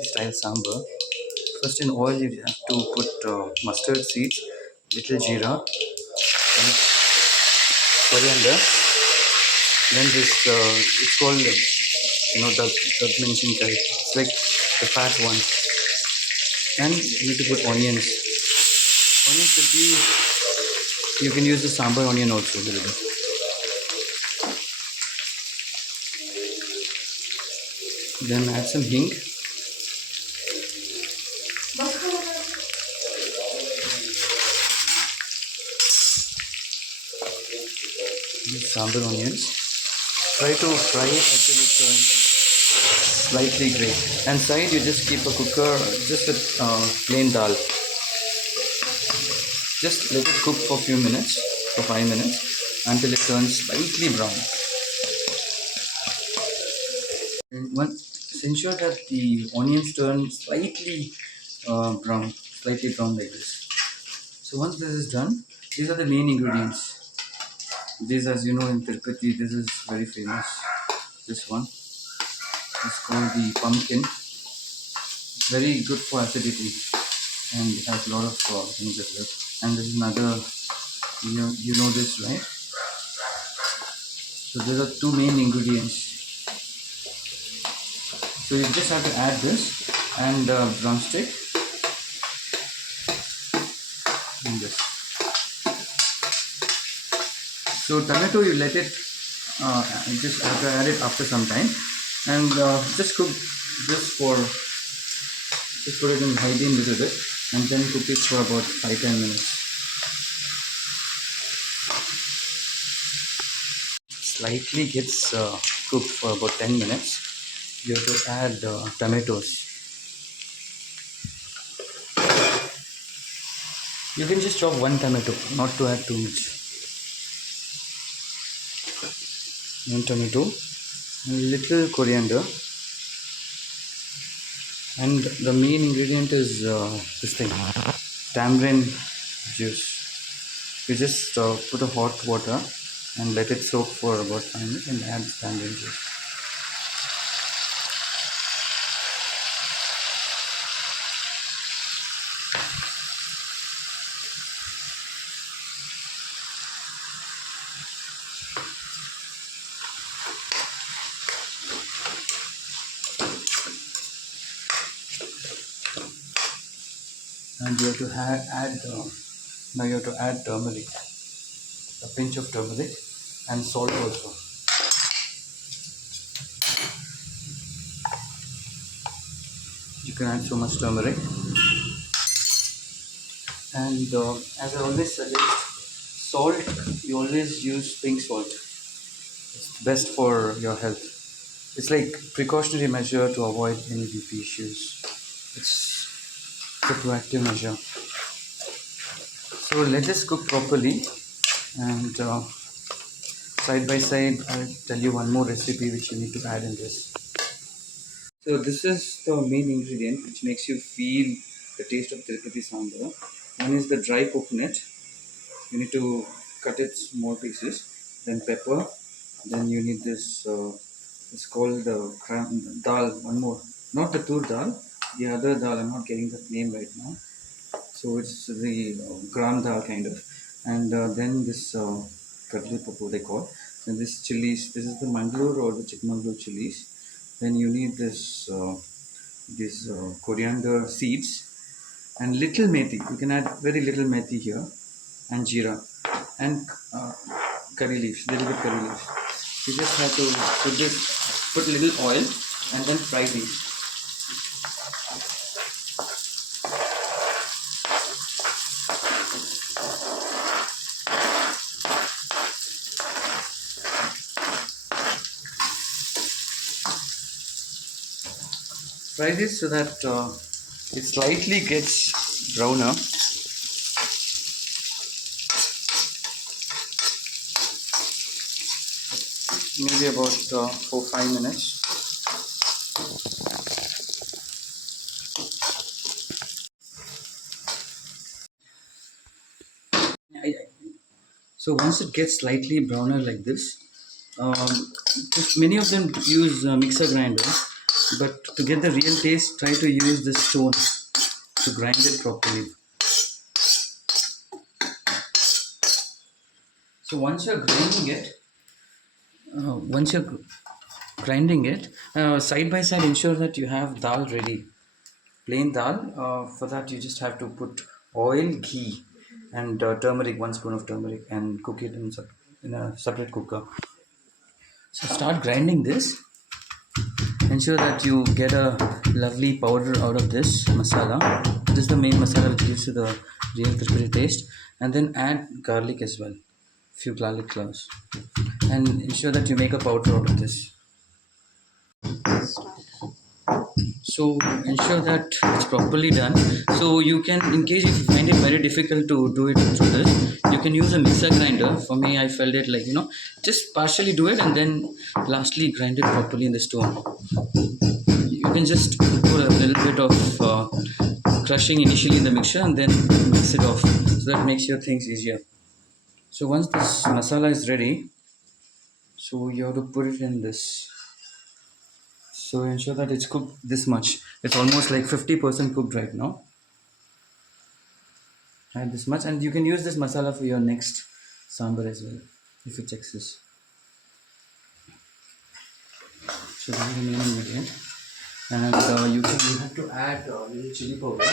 Style sambar. First in oil you have to put mustard seeds, little jeera, then coriander. Then this it's called the mentioned curry. It's like the fat one. And you need to put onions. Onions should be, you can use the sambar onion also a little bit. Then add some hing. Sambar onions. Try to fry it until it turns slightly gray. And side you just keep a cooker just with plain dal. Just let it cook for a few minutes, for 5 minutes, until it turns slightly brown. And ensure that the onions turn slightly slightly brown like this. So once this is done, these are the main ingredients. This, as you know, in Tirupati, this is very famous. This one is called the pumpkin. It's very good for acidity and it has a lot of things as well. And this is another, you know this, right? So these are two main ingredients. So you just have to add this and drumstick and this. So tomato you let it just have to add it after some time, and just cook this for, just put it in high heat a little bit and then cook it for about 5-10 minutes. Slightly gets cooked for about 10 minutes. You have to add tomatoes. You can just chop one tomato, not to add too much. One tomato and little coriander, and the main ingredient is this thing, tamarind juice. You just put a hot water and let it soak for about 5 minutes and add tamarind juice. And you have to add now you have to add turmeric, a pinch of turmeric, and salt also. You can add so much turmeric. And as I always suggest, salt, you always use pink salt. It's best for your health. It's like precautionary measure to avoid any BP issues. It's a proactive measure. So let this cook properly, and side by side I'll tell you one more recipe which you need to add in this. So this is the main ingredient which makes you feel the taste of Tirupati sambar. One is the dry coconut. You need to cut it small pieces. Then pepper. Then you need this. It's called the dal. One more, not the tur dal. The other dal. I'm not getting the name right now. So it's the gram dal kind of. And then this kadli papu they call. And this chilies. This is the Mangalore or the Chikmagalur chilies. Then you need this coriander seeds and little methi. You can add very little methi here, and jeera and curry leaves, little bit curry leaves. You just have to put little oil and then fry these. Fry this so that it slightly gets browner. Maybe about 4-5 minutes. So once it gets slightly browner like this, many of them use mixer grinders. But to get the real taste, try to use the stone to grind it properly. So once you're grinding it, side by side, ensure that you have dal ready, plain dal. For that, you just have to put oil, ghee, and turmeric, 1 spoon of turmeric, and cook it in a separate cooker. So start grinding this. Ensure that you get a lovely powder out of this masala. This is the main masala which gives you the real crispy taste. And then add garlic as well, few garlic cloves, and ensure that you make a powder out of this. So ensure that it's properly done. So you can, in case if you find it very difficult to do it through this, you can use a mixer grinder. For me, I felt it like, just partially do it and then lastly grind it properly in the stone. You can just put a little bit of crushing initially in the mixture and then mix it off, so that makes your things easier. So once this masala is ready, so you have to put it in this. So ensure that it's cooked this much. It's almost like 50% cooked right now. Add this much, and you can use this masala for your next sambar as well if it's excess. So that's the main ingredient. And you have to add a little chili powder.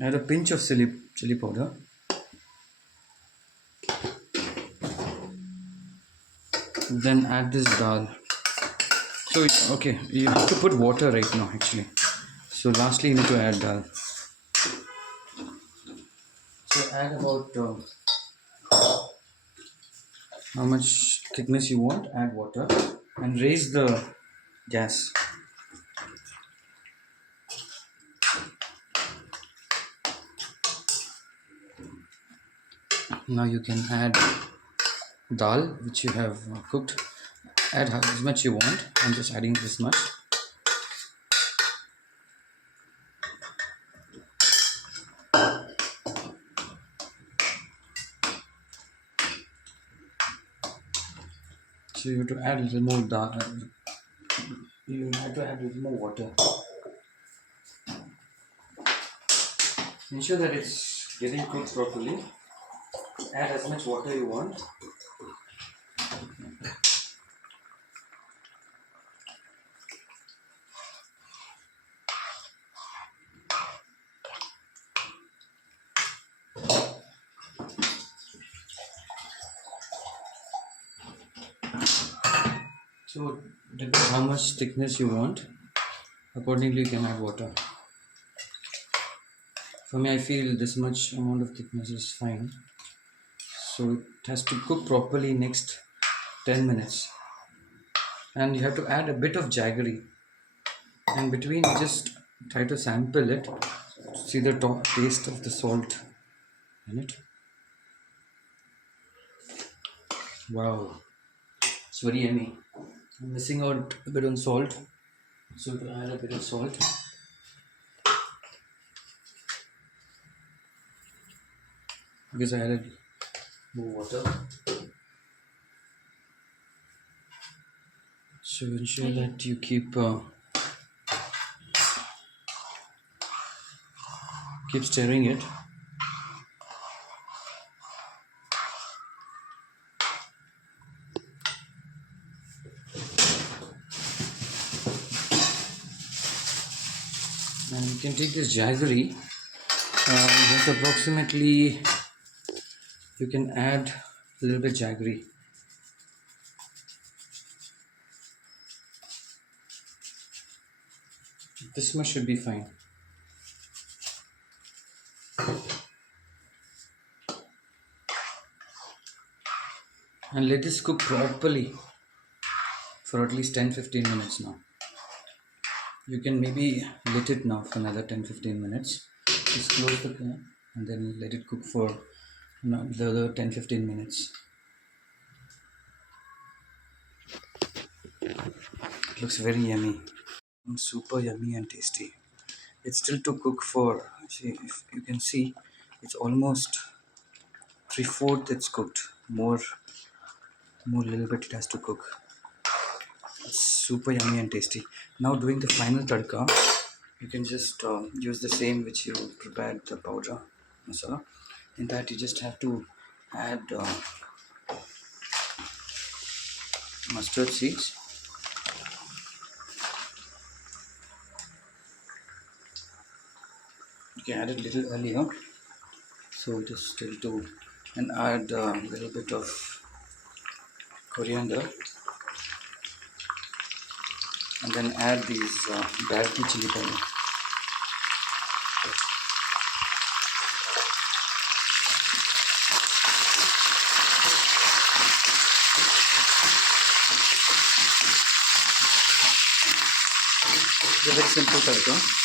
Add a pinch of chili powder. Then add this dal. So okay, you have to put water right now actually. So lastly you need to add dal. So add about how much thickness you want, add water and raise the gas. Now you can add dal which you have cooked. Add as much you want. I'm just adding this much. So you have to add a little more dal. You have to add a little more water. Ensure that it's getting cooked properly. Add as much water you want. So depending how much thickness you want, accordingly you can add water. For me, I feel this much amount of thickness is fine. So it has to cook properly next 10 minutes. And you have to add a bit of jaggery. And between, you just try to sample it, see the taste of the salt in it. Wow, it's very yummy. I'm missing out a bit on salt, so to add a bit of salt. Because I added more water. So ensure that you keep stirring it. And you can take this jaggery. Just approximately, you can add a little bit jaggery. This much should be fine. And let this cook properly for at least 10-15 minutes now. You can maybe let it now for another 10-15 minutes. Just close the pan and then let it cook for the other 10-15 minutes. It looks very yummy. Super yummy and tasty. It's still to cook for, see, if you can see, it's almost 3/4 it's cooked. More More little bit it has to cook. It's super yummy and tasty. Now doing the final tadka, you can just use the same which you prepared the powder masala. In that you just have to add mustard seeds. You can add it a little earlier, so it is still to, and add a little bit of coriander, and then add these darki chili powder. It's a very simple tadka.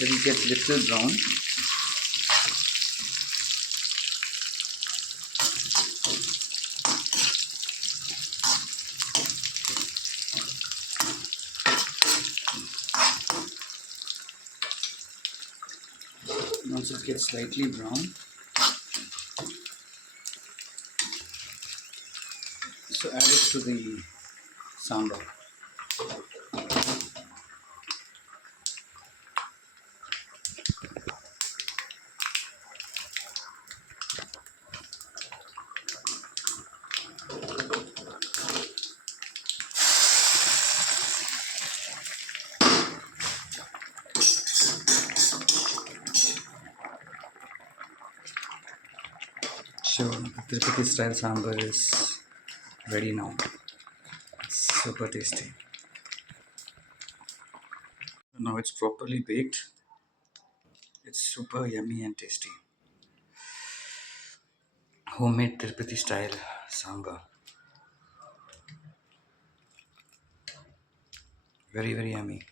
Then it gets little brown. Once it gets slightly brown, so add it to the sambar. So the Tirupati style sambar is ready now. Super tasty. Now it's properly baked. It's super yummy and tasty. Homemade Tirupati style sambar. Very, very yummy.